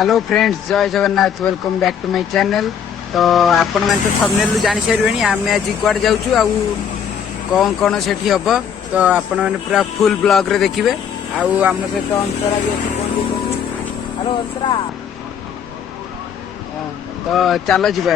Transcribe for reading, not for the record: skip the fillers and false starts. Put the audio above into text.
Hello friends, जय Jagannath. Welcome back to my channel. तो आपण मैंने तो थंबनेल जानी सारे आम आज कुआड जाऊँ आउ कौन कौन से हम। तो आपण मैंने पूरा फुल ब्लॉग रे देखिए। आम सहित अंतरा भी अच्छी। हेलो अंतरा। हाँ, तो चलो जी।